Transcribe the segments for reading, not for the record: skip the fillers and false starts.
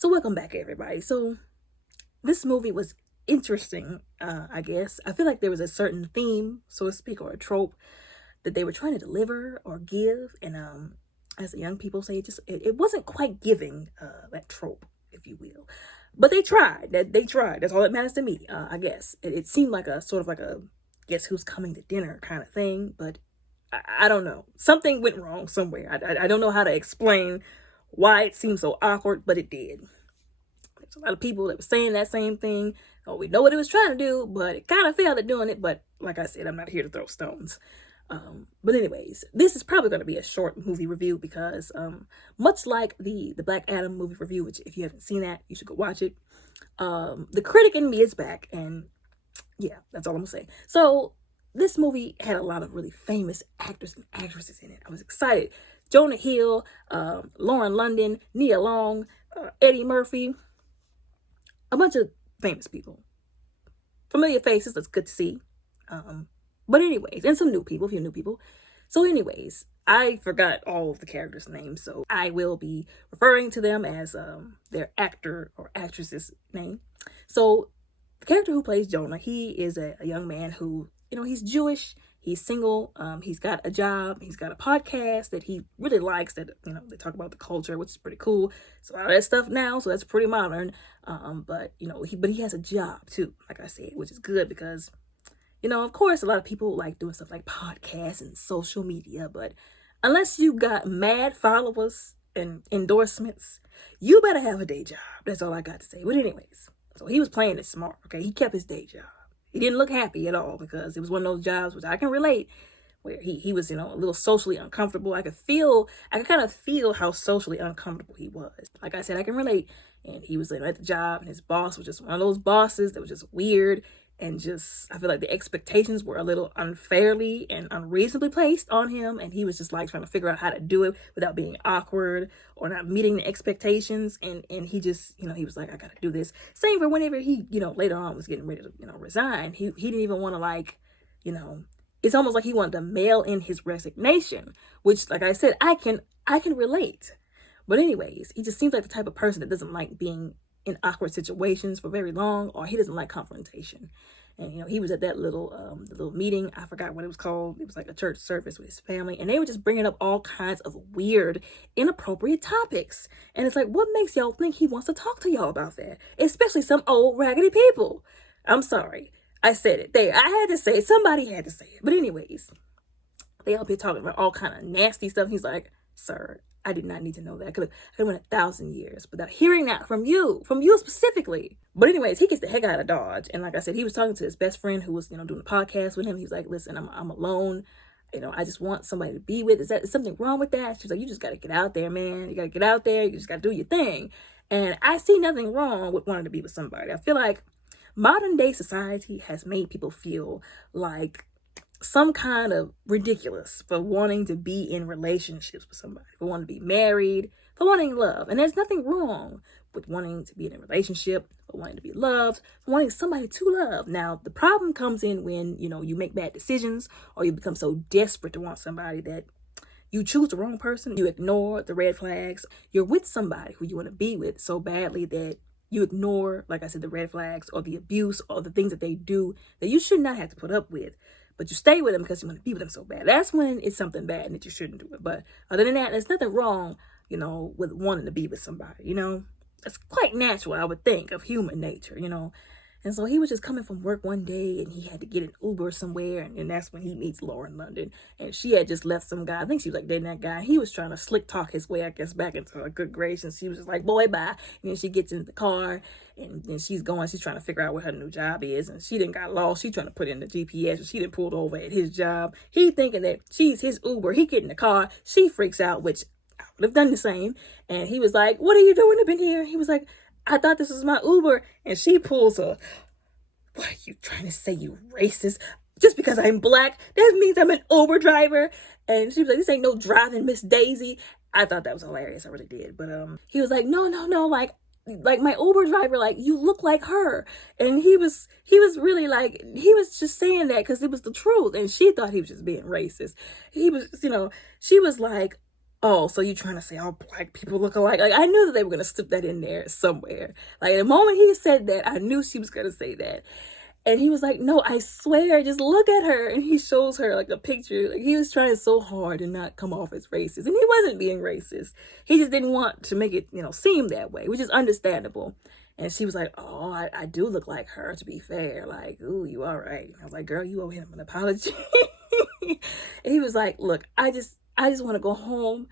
So welcome back, everybody. So this movie was interesting, I guess. I feel like there was a certain theme, so to speak, or a trope that they were trying to deliver or give, and as the young people say, it wasn't quite giving that trope, if you will. But they tried. They tried. That's all that matters to me. I guess it seemed like a sort of like a guess who's coming to dinner kind of thing, but I don't know. Something went wrong somewhere. I don't know how to explain why it seemed so awkward, but it did. There's a lot of people that were saying that same thing. Oh, we know what it was trying to do, but it kind of failed at doing it. But like I said, I'm not here to throw stones. But anyways, this is probably going to be a short movie review because much like the Black Adam movie review, which if you haven't seen that, you should go watch it. The critic in me is back, and yeah, that's all I'm gonna say. So this movie had a lot of really famous actors and actresses in it. I was excited. Jonah Hill, Lauren London, Nia Long, Eddie Murphy, a bunch of famous people. Familiar faces, that's good to see. But anyways, and some new people, a few new people. So anyways, I forgot all of the characters' names, so I will be referring to them as their actor or actress's name. So the character who plays Jonah, he is a young man who, he's Jewish, he's single, he's got a job, he's got a podcast that he really likes that, they talk about the culture, which is pretty cool. So a lot of that stuff now, so that's pretty modern. But he has a job too, like I said, which is good because, of course, a lot of people like doing stuff like podcasts and social media, but unless you got mad followers and endorsements, you better have a day job. That's all I got to say. But anyways, so he was playing it smart, okay? He kept his day job. He didn't look happy at all because it was one of those jobs which I can relate, where he was, a little socially uncomfortable. I could kind of feel how socially uncomfortable he was. Like I said, I can relate. And he was at the job, and his boss was just one of those bosses that was just weird. And I feel like the expectations were a little unfairly and unreasonably placed on him. And he was just like trying to figure out how to do it without being awkward or not meeting the expectations. And he just, he was like, I got to do this. Same for whenever he, later on was getting ready to, resign. He didn't even want to it's almost like he wanted to mail in his resignation, which, like I said, I can relate. But anyways, he just seems like the type of person that doesn't like being in awkward situations for very long, or he doesn't like confrontation. And he was at that the little meeting. I forgot what it was called. It was like a church service with his family, and they were just bringing up all kinds of weird, inappropriate topics. And it's like, what makes y'all think he wants to talk to y'all about that? Especially some old raggedy people. I'm sorry, I said it there. I had to say it. Somebody had to say it. But anyways, they up here talking about all kind of nasty stuff. He's like, sir, I did not need to know that. I could have went 1,000 years without hearing that from you specifically. But anyways, he gets the heck out of Dodge. And like I said, he was talking to his best friend who was, doing the podcast with him. He was like, listen, I'm alone. I just want somebody to be with. Is something wrong with that? She's like, you just got to get out there, man. You got to get out there. You just got to do your thing. And I see nothing wrong with wanting to be with somebody. I feel like modern day society has made people feel like some kind of ridiculous for wanting to be in relationships with somebody, for wanting to be married, for wanting love. And there's nothing wrong with wanting to be in a relationship, for wanting to be loved, for wanting somebody to love. Now, the problem comes in when, you make bad decisions, or you become so desperate to want somebody that you choose the wrong person. You ignore the red flags. You're with somebody who you want to be with so badly that you ignore, like I said, the red flags or the abuse or the things that they do that you should not have to put up with. But you stay with them because you want to be with them so bad. That's when it's something bad and that you shouldn't do it. But other than that, there's nothing wrong, with wanting to be with somebody, It's quite natural, I would think, of human nature, And so he was just coming from work one day, and he had to get an Uber somewhere, and that's when he meets Lauren London. And she had just left some guy. I think she was like dating that guy. He was trying to slick talk his way, I guess, back into her good grace. And she was just like, boy, bye. And then she gets in the car, and then she's trying to figure out what her new job is. And she didn't got lost. She trying to put in the GPS, and she didn't pulled over at his job. He thinking that she's his Uber. He get in the car. She freaks out, which I would have done the same. And he was like, what are you doing up in here? He was like, I thought this was my Uber. And she pulls her. What are you trying to say, you racist? Just because I'm black, that means I'm an Uber driver. And she was like, this ain't no driving Miss Daisy. I thought that was hilarious. I really did. But he was like, no, like my Uber driver, like, you look like her. And he was really like, he was just saying that because it was the truth. And she thought he was just being racist. He was, she was like, oh, so you trying to say all black people look alike? Like, I knew that they were going to slip that in there somewhere. Like, the moment he said that, I knew she was going to say that. And he was like, no, I swear, just look at her. And he shows her like a picture. Like, he was trying so hard to not come off as racist. And he wasn't being racist. He just didn't want to make it, seem that way, which is understandable. And she was like, oh, I do look like her, to be fair. Like, ooh, you all right. And I was like, girl, you owe him an apology. And he was like, look, I just want to go home.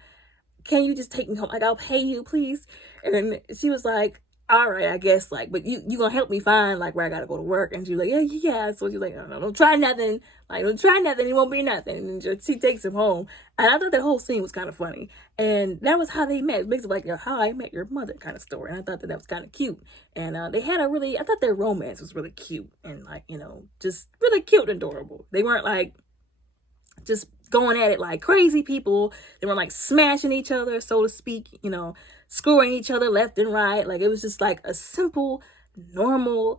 Can you just take me home? Like, I'll pay you, please. And she was like, all right, I guess, like, but you gonna help me find, like, where I gotta go to work? And she's like, yeah. So she's like, no, don't try nothing. Like, don't try nothing. It won't be nothing. And she takes him home. And I thought that whole scene was kind of funny. And that was how they met. Basically, like, how I met your mother kind of story. And I thought that was kind of cute. And they had I thought their romance was really cute. And, like, just really cute and adorable. They weren't, like, just going at it like crazy people. They weren't like smashing each other, so to speak, screwing each other left and right. Like, it was just like a simple, normal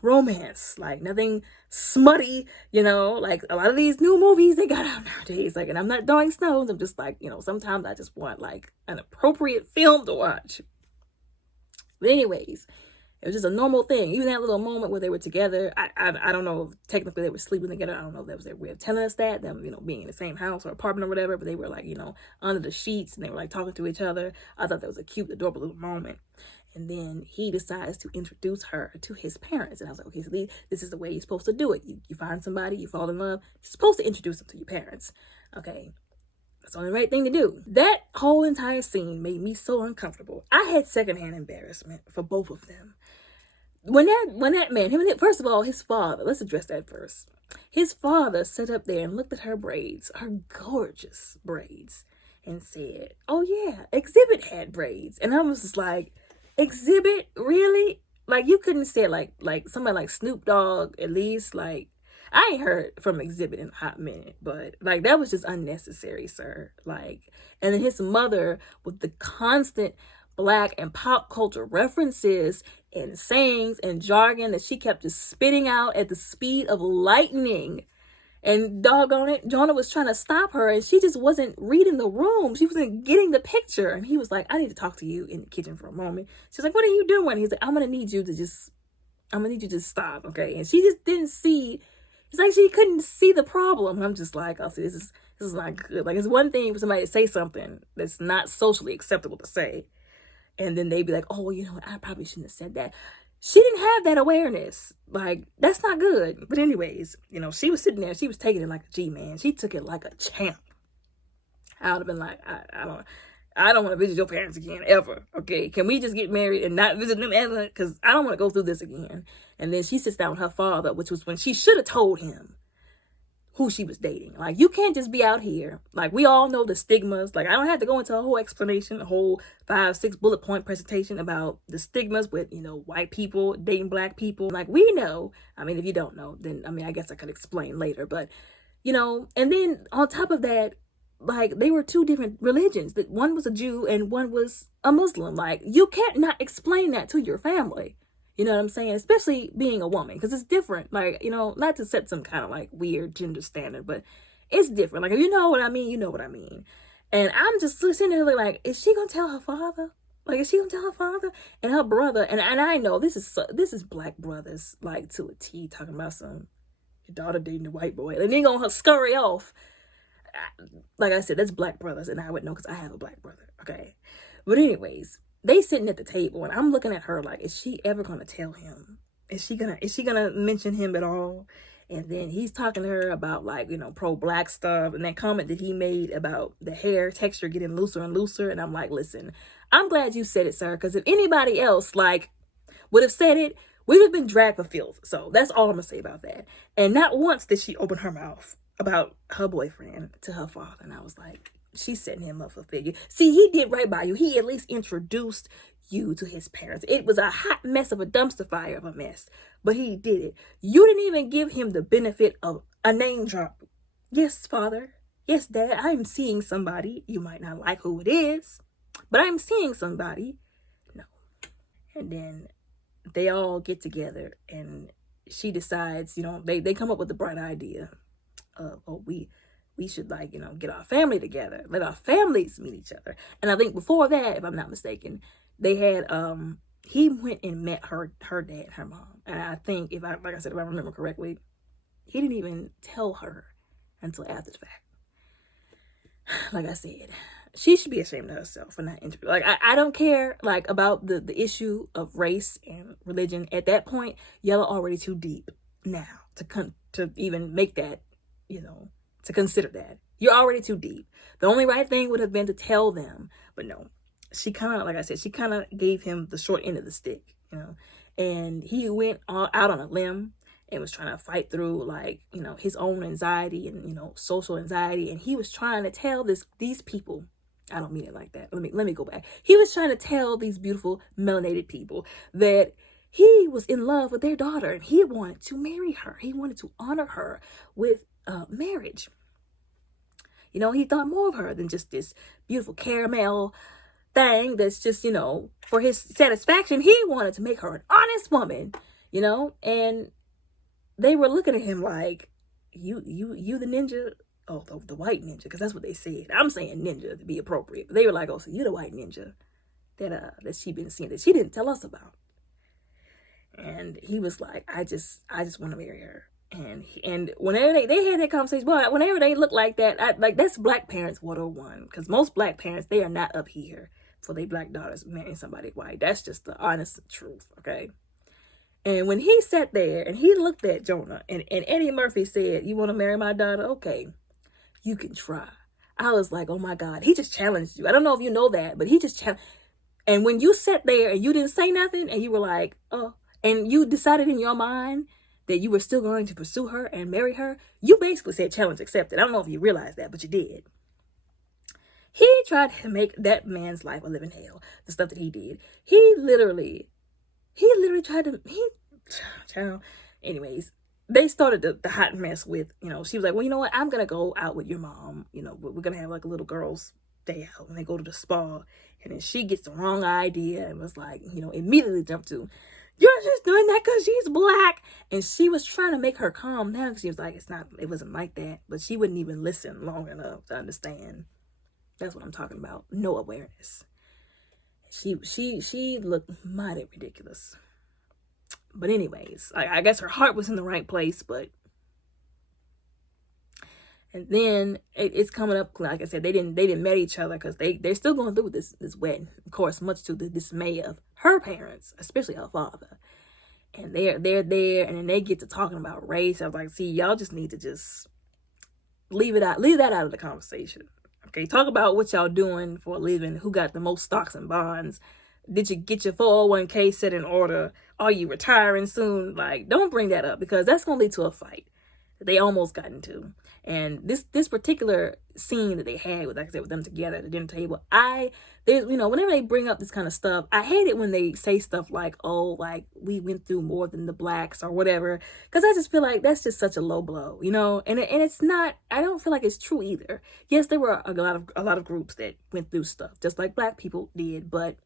romance, like nothing smutty, like a lot of these new movies they got out nowadays. Like, and I'm not throwing stones, I'm just like, sometimes I just want like an appropriate film to watch. But anyways, it was just a normal thing. Even that little moment where they were together, I don't know if technically they were sleeping together. I don't know if that was their way of telling us that, them, being in the same house or apartment or whatever, but they were like, under the sheets and they were like talking to each other. I thought that was a cute, adorable little moment. And then he decides to introduce her to his parents. And I was like, okay, so this is the way you're supposed to do it. You find somebody, you fall in love, you're supposed to introduce them to your parents. Okay. That's the only right thing to do. That whole entire scene made me so uncomfortable. I had secondhand embarrassment for both of them. When that man, first of all, his father, let's address that first. His father sat up there and looked at her braids, her gorgeous braids, and said, oh yeah, Exhibit had braids. And I was just like, Exhibit? Really? Like, you couldn't say like somebody like Snoop Dogg, at least. Like, I ain't heard from Exhibit in a hot minute, but like, that was just unnecessary, sir. Like, and then his mother with the constant Black and pop culture references and sayings and jargon that she kept just spitting out at the speed of lightning. And doggone it, Jonah was trying to stop her and she just wasn't reading the room. She wasn't getting the picture. And he was like, I need to talk to you in the kitchen for a moment. She's like, what are you doing? He's like, I'm going to need you to just stop. Okay. And she just didn't see. It's like she couldn't see the problem. I'm just like, oh, see, this is not good. Like, it's one thing for somebody to say something that's not socially acceptable to say. And then they'd be like, oh, I probably shouldn't have said that. She didn't have that awareness. Like, that's not good. But anyways, she was sitting there. She was taking it like a G-man. She took it like a champ. I would have been like, I don't want to visit your parents again, ever. Okay, can we just get married and not visit them ever? Because I don't want to go through this again. And then she sits down with her father, which was when she should have told him who she was dating. Like, you can't just be out here. Like, we all know the stigmas. Like, I don't have to go into a whole explanation, a whole 5-6 bullet point presentation about the stigmas with, white people dating Black people. Like, we know. I mean, if you don't know, then, I guess I could explain later. But, and then on top of that, like, they were two different religions. That one was a Jew and one was a Muslim. Like, you can't not explain that to your family. You know what I'm saying? Especially being a woman, because it's different. Like, not to set some kind of like weird gender standard, but it's different. Like, if you know what I mean, you know what I mean. And I'm just sitting there like, is she gonna tell her father? Like, is she gonna tell her father and her brother? And I know this is Black brothers, like, to a T, talking about your daughter dating a white boy, and then gonna scurry off. Like I said, that's Black brothers, and I would know because I have a Black brother. Okay, but anyways. They sitting at the table and I'm looking at her like, is she ever gonna tell him? Is she gonna mention him at all? And then he's talking to her about, like, pro-Black stuff, and that comment that he made about the hair texture getting looser and looser. And I'm like, listen, I'm glad you said it, sir, because if anybody else like would have said it, we'd have been dragged for filth. So that's all I'm gonna say about that. And not once did she open her mouth about her boyfriend to her father. And I was like, she's setting him up for failure. See, he did right by you. He at least introduced you to his parents. It was a hot mess of a dumpster fire of a mess, but he did it. You didn't even give him the benefit of a name drop. Yes, father. Yes, dad. I'm seeing somebody. You might not like who it is, but I'm seeing somebody. No. And then they all get together and she decides, they come up with the bright idea of, we should, like, get our family together, let our families meet each other. And I think before that, if I'm not mistaken, they had he went and met her dad and her mom. And I think, like I said, if I remember correctly, he didn't even tell her until after the fact. Like I said, she should be ashamed of herself for not interviewing. Like, I don't care, like, about the issue of race and religion. At that point, y'all are already too deep now to even make that, to consider that. You're already too deep. The only right thing would have been to tell them. But no, she kind of, like I said, she kind of gave him the short end of the stick, and he went out on a limb and was trying to fight through, like, his own anxiety and, social anxiety. And he was trying to tell these people, I don't mean it like that. Let me go back. He was trying to tell these beautiful melanated people that he was in love with their daughter and he wanted to marry her. He wanted to honor her with marriage. He thought more of her than just this beautiful caramel thing that's just, for his satisfaction. He wanted to make her an honest woman, and they were looking at him like, you the ninja? Oh, the white ninja, because that's what they said. I'm saying ninja to be appropriate. But they were like, oh, so you the white ninja that she been seeing that she didn't tell us about. And he was like, I just want to marry her. And whenever they had that conversation, well, whenever they look like that, that's black parents 101. Because most black parents, they are not up here for their black daughters marrying somebody white. That's just the honest truth, okay? And when he sat there and he looked at Jonah and Eddie Murphy said, you want to marry my daughter? Okay, you can try. I was like, oh my God, he just challenged you. I don't know if you know that, but he just challenged. And when you sat there and you didn't say nothing and you were like, oh, and you decided in your mind that you were still going to pursue her and marry her, you basically said challenge accepted. I don't know if you realized that, but you did. He tried to make that man's life a living hell, the stuff that he did. He literally tried to, child. Anyways, they started the hot mess with, she was like, well, you know what? I'm going to go out with your mom. We're going to have like a little girl's day out and they go to the spa. And then she gets the wrong idea and was like, immediately jumped to, you're just doing that because she's black. And she was trying to make her calm down because she was like, it wasn't like that. But she wouldn't even listen long enough to understand. That's what I'm talking about. No awareness. She looked mighty ridiculous. But anyways, I guess her heart was in the right place, but and then it's coming up, like I said, they didn't met each other because they're still going through this wedding, of course, much to the dismay of her parents, especially her father. And they're there, and then they get to talking about race. I was like, see, y'all just need to just leave that out of the conversation. Okay, talk about what y'all doing for a living, who got the most stocks and bonds. Did you get your 401k set in order? Are you retiring soon? Like, don't bring that up because that's going to lead to a fight that they almost got into. And this particular scene that they had with, like I said, with them together at the dinner table, whenever they bring up this kind of stuff, I hate it when they say stuff like, oh, like we went through more than the blacks or whatever, because I just feel like that's just such a low blow, and it's not. I don't feel like it's true either. Yes, there were a lot of groups that went through stuff just like black people did, but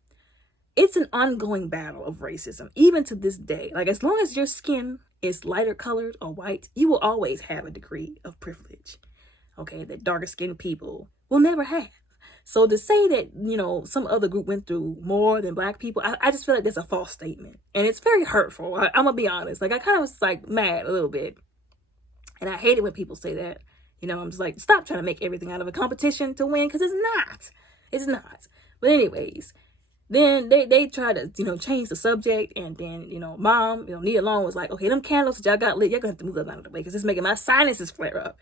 it's an ongoing battle of racism, even to this day. Like, as long as your skin is lighter colored or white, you will always have a degree of privilege, okay, that darker skinned people will never have. So to say that, some other group went through more than black people, I just feel like that's a false statement. And it's very hurtful. I'm going to be honest. Like, I kind of was like mad a little bit. And I hate it when people say that. I'm just like, stop trying to make everything out of a competition to win, because it's not. It's not. But anyways, then they try to, change the subject. And then, mom, Nia Long was like, okay, them candles that y'all got lit, you're going to have to move them out of the way because it's making my sinuses flare up.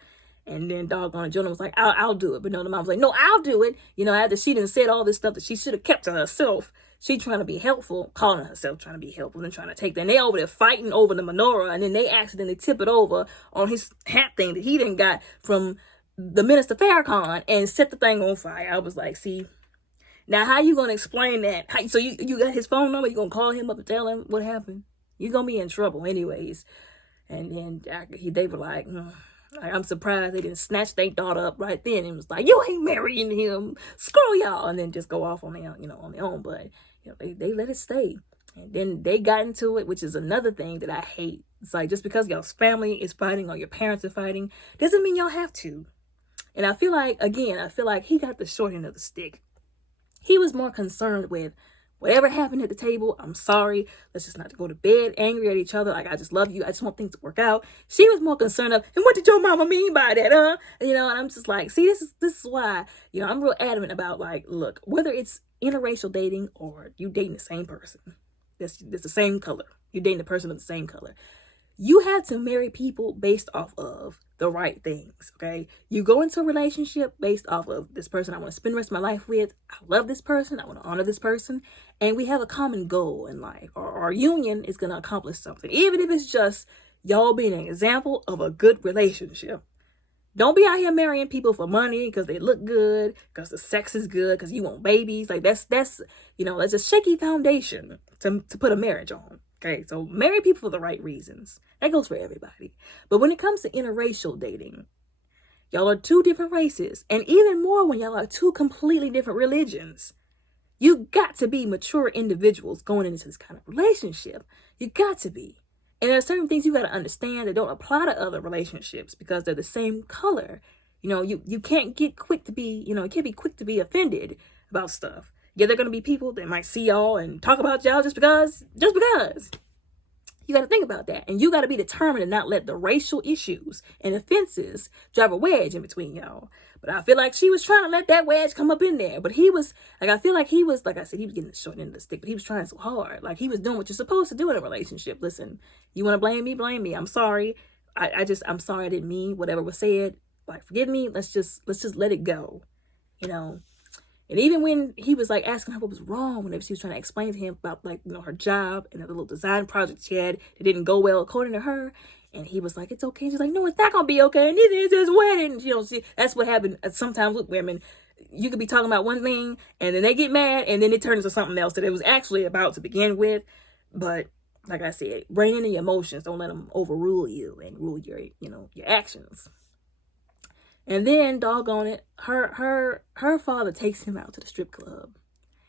And then doggone Jonah was like, I'll do it. But no, the mom was like, no, I'll do it. After she done said all this stuff that she should have kept to herself, she trying to be helpful, calling herself trying to be helpful and trying to take that. And they over there fighting over the menorah. And then they accidentally tip it over on his hat thing that he didn't got from the Minister Farrakhan and set the thing on fire. I was like, see, now how you going to explain that? So you got his phone number? You going to call him up and tell him what happened? You're going to be in trouble anyways. And then they were like, I'm surprised they didn't snatch their daughter up right then and was like, you ain't marrying him, screw y'all, and then just go off on their own. But they let it stay, and then they got into it, which is another thing that I hate. It's like, just because y'all's family is fighting or your parents are fighting doesn't mean y'all have to. And I feel like, again, he got the short end of the stick. He was more concerned with whatever happened at the table. I'm sorry. Let's just not go to bed angry at each other. Like, I just love you. I just want things to work out. She was more concerned of, and what did your mama mean by that, huh? And, and I'm just like, see, this is why, I'm real adamant about, like, look, whether it's interracial dating or you dating the same person, that's the same color. You're dating the person of the same color. You have to marry people based off of the right things, okay? You go into a relationship based off of this person I want to spend the rest of my life with. I love this person. I want to honor this person. And we have a common goal in life. Our union is going to accomplish something. Even if it's just y'all being an example of a good relationship. Don't be out here marrying people for money because they look good, because the sex is good, because you want babies. Like, that's a shaky foundation to put a marriage on. Okay, so marry people for the right reasons. That goes for everybody. But when it comes to interracial dating, y'all are two different races. And even more when y'all are two completely different religions. You got to be mature individuals going into this kind of relationship. You got to be. And there are certain things you got to understand that don't apply to other relationships because they're the same color. You can't get quick to be, you can't be quick to be offended about stuff. Yeah, there are going to be people that might see y'all and talk about y'all just because. You got to think about that. And you got to be determined to not let the racial issues and offenses drive a wedge in between y'all. But I feel like she was trying to let that wedge come up in there. But he was, I feel like he was, like I said, he was getting the short end of the stick, but he was trying so hard. Like, he was doing what you're supposed to do in a relationship. Listen, you want to blame me? Blame me. I'm sorry. I'm sorry I didn't mean whatever was said. Like, forgive me. Let's just let it go. And even when he was like asking her what was wrong, whenever she was trying to explain to him about her job and the little design project she had that didn't go well according to her, and he was like, it's okay. She's like, no, it's not gonna be okay. Neither is his wedding. That's what happened sometimes with women. You could be talking about one thing and then they get mad and then it turns into something else that it was actually about to begin with. But like I said, rein in your emotions. Don't let them overrule you and rule your actions. And then, doggone it, her father takes him out to the strip club.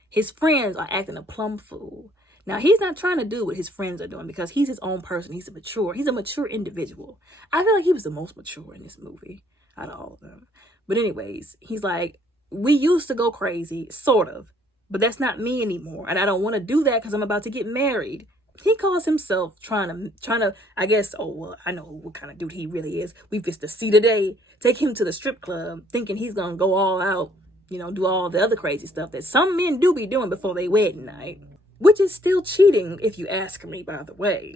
His friends are acting a plumb fool. Now, he's not trying to do what his friends are doing because he's his own person. He's a mature individual. I feel like he was the most mature in this movie out of all of them. But anyways, he's like, we used to go crazy, sort of, but that's not me anymore. And I don't want to do that because I'm about to get married. He calls himself trying to, I guess, oh, well, I know what kind of dude he really is. We just to see today, take him to the strip club, thinking he's going to go all out, do all the other crazy stuff that some men do be doing before they wedding night, which is still cheating, if you ask me, by the way.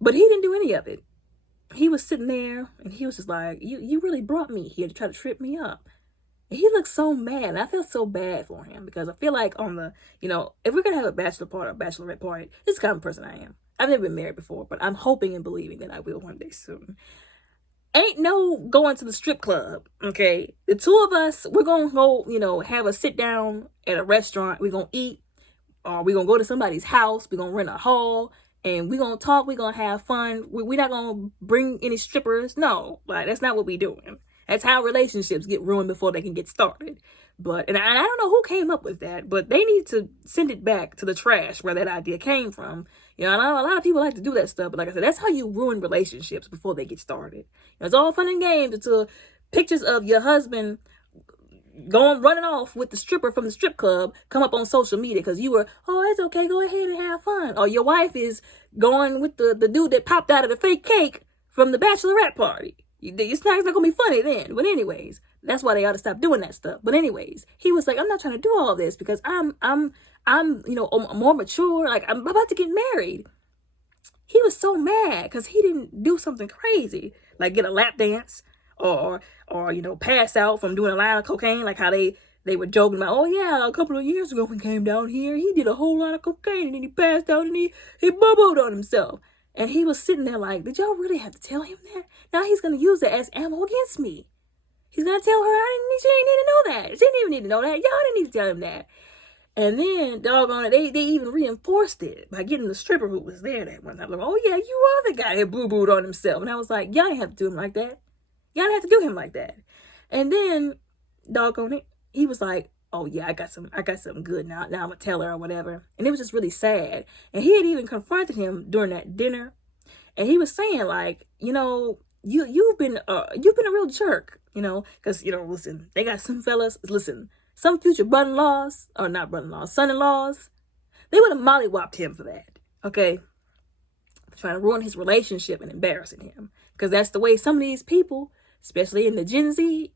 But he didn't do any of it. He was sitting there and he was just like, you really brought me here to try to trip me up. He looked so mad, and I felt so bad for him because I feel like on the, if we're going to have a bachelor party or bachelorette party, this is the kind of person I am. I've never been married before, but I'm hoping and believing that I will one day soon. Ain't no going to the strip club, okay? The two of us, we're going to go, have a sit down at a restaurant. We're going to eat, or we're going to go to somebody's house. We're going to rent a hall, and we're going to talk. We're going to have fun. We're not going to bring any strippers. No, like, that's not what we're doing. That's how relationships get ruined before they can get started. And I don't know who came up with that, but they need to send it back to the trash where that idea came from. I know a lot of people like to do that stuff, but like I said, that's how you ruin relationships before they get started. It's all fun and games until pictures of your husband running off with the stripper from the strip club come up on social media because you were, oh, it's okay, go ahead and have fun. Or your wife is going with the dude that popped out of the fake cake from the bachelorette party. It's not going to be funny then. But anyways, that's why they ought to stop doing that stuff. But anyways, he was like, I'm not trying to do all this because I'm more mature. Like, I'm about to get married. He was so mad because he didn't do something crazy, like get a lap dance or pass out from doing a lot of cocaine, like how they were joking about, oh yeah, a couple of years ago when he came down here, he did a whole lot of cocaine and then he passed out and he bubbled on himself. And he was sitting there like, did y'all really have to tell him that? Now he's going to use that as ammo against me. He's going to tell her, she didn't need to know that. She didn't even need to know that. Y'all didn't need to tell him that. And then, doggone it, they even reinforced it by getting the stripper who was there that one time. Like, oh yeah, you are the guy that boo-booed on himself. And I was like, y'all didn't have to do him like that. Y'all didn't have to do him like that. And then, doggone it, he was like, oh yeah, I got something good now. Now I'm gonna tell her or whatever. And it was just really sad. And he had even confronted him during that dinner. And he was saying like, you've been a real jerk, because listen, they got some fellas. Listen, some future brother-in-laws, or not brother-in-laws, son-in-laws, they would have mollywopped him for that. Okay, trying to ruin his relationship and embarrassing him, because that's the way some of these people, especially in the Gen Z,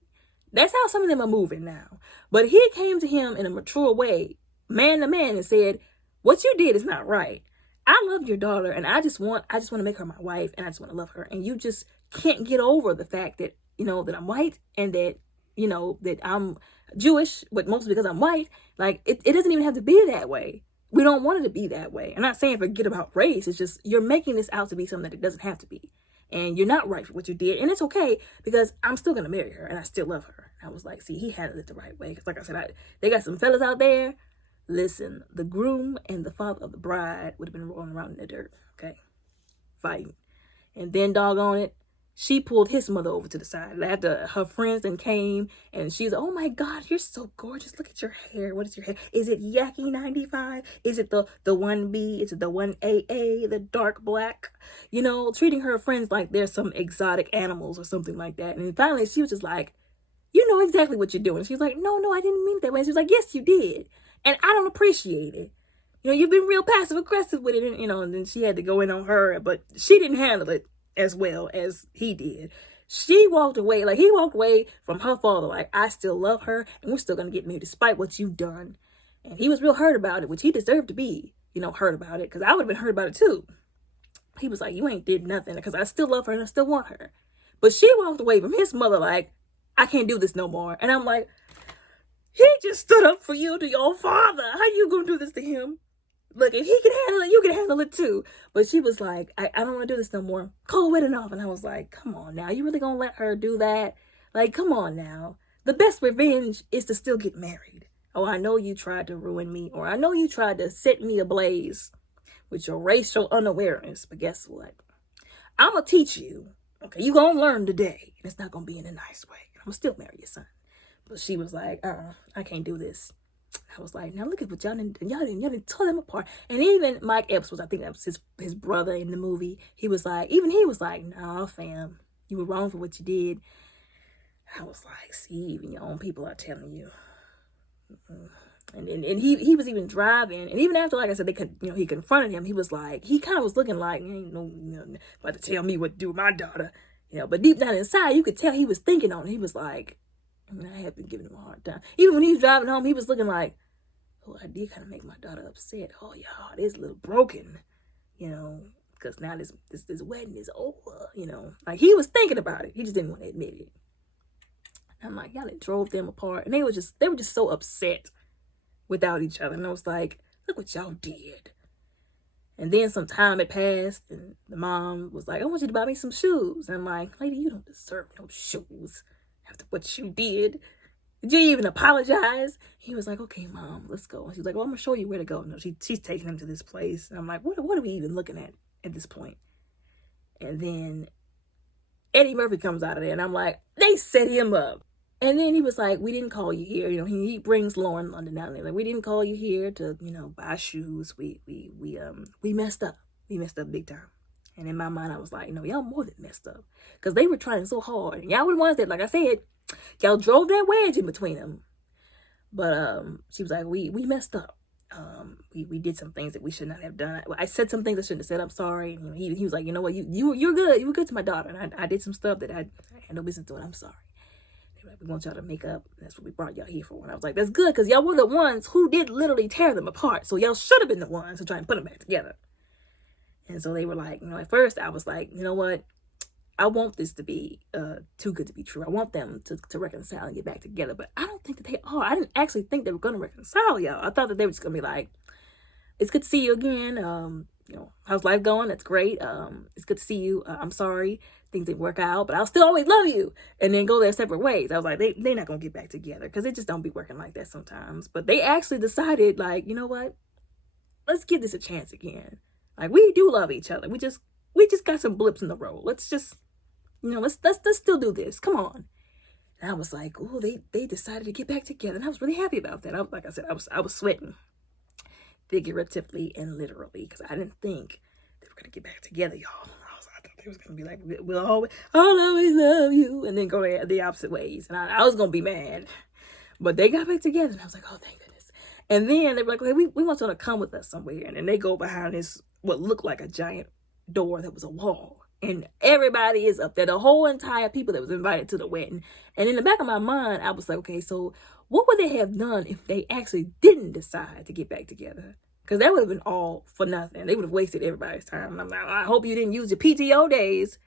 that's how some of them are moving now. But he came to him in a mature way, man to man, and said, "What you did is not right. I love your daughter, and I just want to make her my wife, and I just want to love her. And you just can't get over the fact that that I'm white, and that that I'm Jewish, but mostly because I'm white. Like it doesn't even have to be that way. We don't want it to be that way. I'm not saying forget about race. It's just you're making this out to be something that it doesn't have to be. And you're not right for what you did. And it's okay, because I'm still going to marry her and I still love her." And I was like, see, he handled it the right way. Because like I said, they got some fellas out there. Listen, the groom and the father of the bride would have been rolling around in the dirt, okay, fighting. And then, doggone it, she pulled his mother over to the side after her friends then came, and she's, "Oh my God, you're so gorgeous. Look at your hair. What is your hair? Is it Yaki 95? Is it the 1B? Is it the 1AA, the dark black?" Treating her friends like they're some exotic animals or something like that. And finally, she was just like, "You know exactly what you're doing." She's like, No, I didn't mean it that way. And she was like, "Yes, you did. And I don't appreciate it. You've been real passive aggressive with it." And then she had to go in on her, but she didn't handle it as well as he did. He walked away from her father like, "I still love her, and we're still going to get married despite what you've done." And he was real hurt about it, which he deserved to be, hurt about it, because I would have been hurt about it too. He was like, "You ain't did nothing, because I still love her and I still want her." But she walked away from his mother like, "I can't do this no more." And I'm like, he just stood up for you to your father. How you going to do this to him? Look, if he can handle it, you can handle it too. But she was like, I don't want to do this no more. Call the wedding off." And I was like, come on now. You really going to let her do that? Like, come on now. The best revenge is to still get married. "Oh, I know you tried to ruin me, or I know you tried to set me ablaze with your racial unawareness. But guess what? I'm going to teach you. Okay, you going to learn today. And it's not going to be in a nice way. I'm going to still marry your son." But she was like, I can't do this. I was like, now look at what y'all didn't tell them apart. And even Mike Epps I think that was his brother in the movie. He was like, "Nah, fam, you were wrong for what you did." I was like, see, even your own people are telling you. And he was even driving, and even after, like I said, he confronted him. He was like, he kind of was looking like, ain't no about to tell me what to do with my daughter, But deep down inside, you could tell he was thinking on it. He was like, I have been giving him a hard time. Even when he was driving home, he was looking like, "Oh, I did kind of make my daughter upset. Oh, y'all, it is a little broken, because now this wedding is over, Like, he was thinking about it. He just didn't want to admit it. And I'm like, y'all, it drove them apart. And they were just so upset without each other. And I was like, look what y'all did. And then some time had passed, and the mom was like, "I want you to buy me some shoes." And I'm like, "Lady, you don't deserve no shoes after what you did. Did you even apologize?" He was like, "Okay, Mom, let's go." And she's like, "Well, I'm gonna show you where to go." No, she's taking him to this place. And I'm like, what are we even looking at this point? And then Eddie Murphy comes out of there, and I'm like, they set him up. And then he was like, "We didn't call you here." He brings Lauren London out there. Like, "We didn't call you here to, buy shoes. We messed up. We messed up big time." And in my mind, I was like, y'all more than messed up. Because they were trying so hard. And y'all were the ones that, like I said, y'all drove that wedge in between them. But she was like, we messed up. We did some things that we should not have done. I said some things I shouldn't have said. I'm sorry. And he was like, "You know what? You're good. You were good to my daughter. And I did some stuff that I had no business doing. I'm sorry. Like, we want y'all to make up. That's what we brought y'all here for." And I was like, that's good, because y'all were the ones who did literally tear them apart. So y'all should have been the ones who tried to put them back together. And so they were like, at first I was like, you know what? I want this to be too good to be true. I want them to reconcile and get back together. But I don't think that they are. I didn't actually think they were going to reconcile, y'all. I thought that they were just going to be like, "It's good to see you again. How's life going? That's great. It's good to see you. I'm sorry things didn't work out, but I'll still always love you." And then go their separate ways. I was like, they're not going to get back together, because it just don't be working like that sometimes. But they actually decided, like, you know what? Let's give this a chance again. Like, we do love each other. We just got some blips in the road. Let's just, let's still do this. Come on. And I was like, oh, they decided to get back together. And I was really happy about that. Like I said, I was sweating, figuratively and literally, because I didn't think they were going to get back together, y'all. I thought they they was gonna be like, I'll always love you, and then go the opposite ways. And I was gonna be mad, but they got back together, and I was like, oh, thank goodness. And then they were like, okay, we want you to come with us somewhere, and then they go behind this what looked like a giant door that was a wall, and everybody is up there, the whole entire people that was invited to the wedding. And in the back of my mind, I was like, okay, so what would they have done if they actually didn't decide to get back together? Because that would have been all for nothing. They would have wasted everybody's time. And I'm like, I hope you didn't use your PTO days.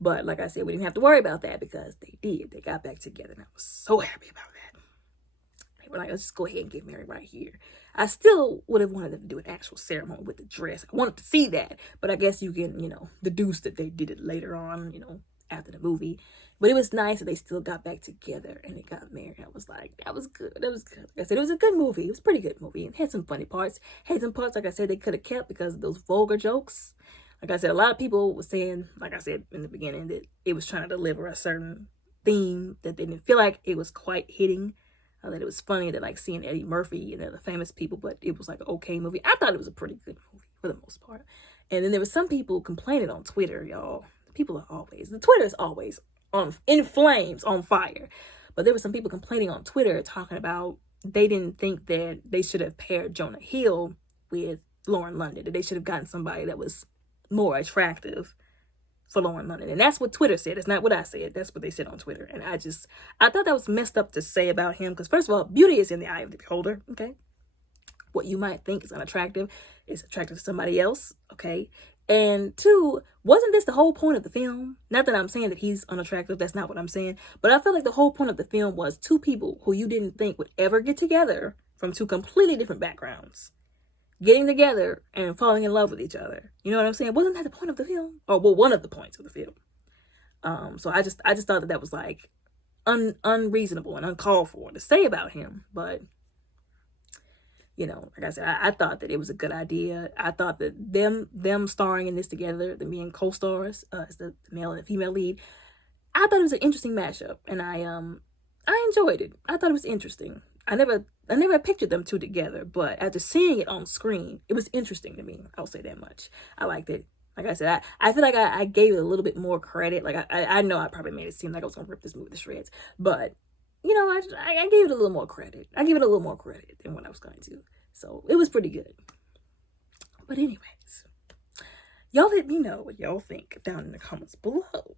But like I said, we didn't have to worry about that because they did. They got back together, and I was so happy about that. They were like, let's just go ahead and get married right here. I still would have wanted them to do an actual ceremony with the dress. I wanted to see that. But I guess you can, deduce that they did it later on, after the movie. But it was nice that they still got back together and they got married. I was like, that was good. That was good. Like I said, it was a good movie. It was a pretty good movie. It had some funny parts. Had some parts, like I said, they could have kept because of those vulgar jokes. Like I said, a lot of people were saying, like I said in the beginning, that it was trying to deliver a certain theme that they didn't feel like it was quite hitting. That it was funny that like seeing Eddie Murphy and the famous people, but it was like an okay movie. I thought it was a pretty good movie for the most part. And then there was some people complaining on Twitter, y'all. The Twitter is always in flames, on fire. But there were some people complaining on Twitter talking about they didn't think that they should have paired Jonah Hill with Lauren London, that they should have gotten somebody that was more attractive for Lauren London. And that's what Twitter said. It's not what I said. That's what they said on Twitter. And I thought that was messed up to say about him. Because first of all, beauty is in the eye of the beholder. Okay. What you might think is unattractive is attractive to somebody else. Okay. And two, wasn't this the whole point of the film? Not that I'm saying that he's unattractive. That's not what I'm saying. But I feel like the whole point of the film was two people who you didn't think would ever get together from two completely different backgrounds getting together and falling in love with each other. You know what I'm saying? Wasn't that the point of the film? Or well, one of the points of the film. So I just thought that was like unreasonable and uncalled for to say about him. But like I said, I thought that it was a good idea. I thought that them starring in this together, them being co-stars, as the male and the female lead, I thought it was an interesting mashup, and I enjoyed it. I thought it was interesting. I never pictured them two together, but after seeing it on screen, it was interesting to me. I'll say that much. I liked it. Like I said, I feel like I gave it a little bit more credit. Like I know I probably made it seem like I was gonna rip this movie to shreds, but I gave it a little more credit. I gave it a little more credit than what I was going to. So it was pretty good. But anyways, y'all let me know what y'all think down in the comments below.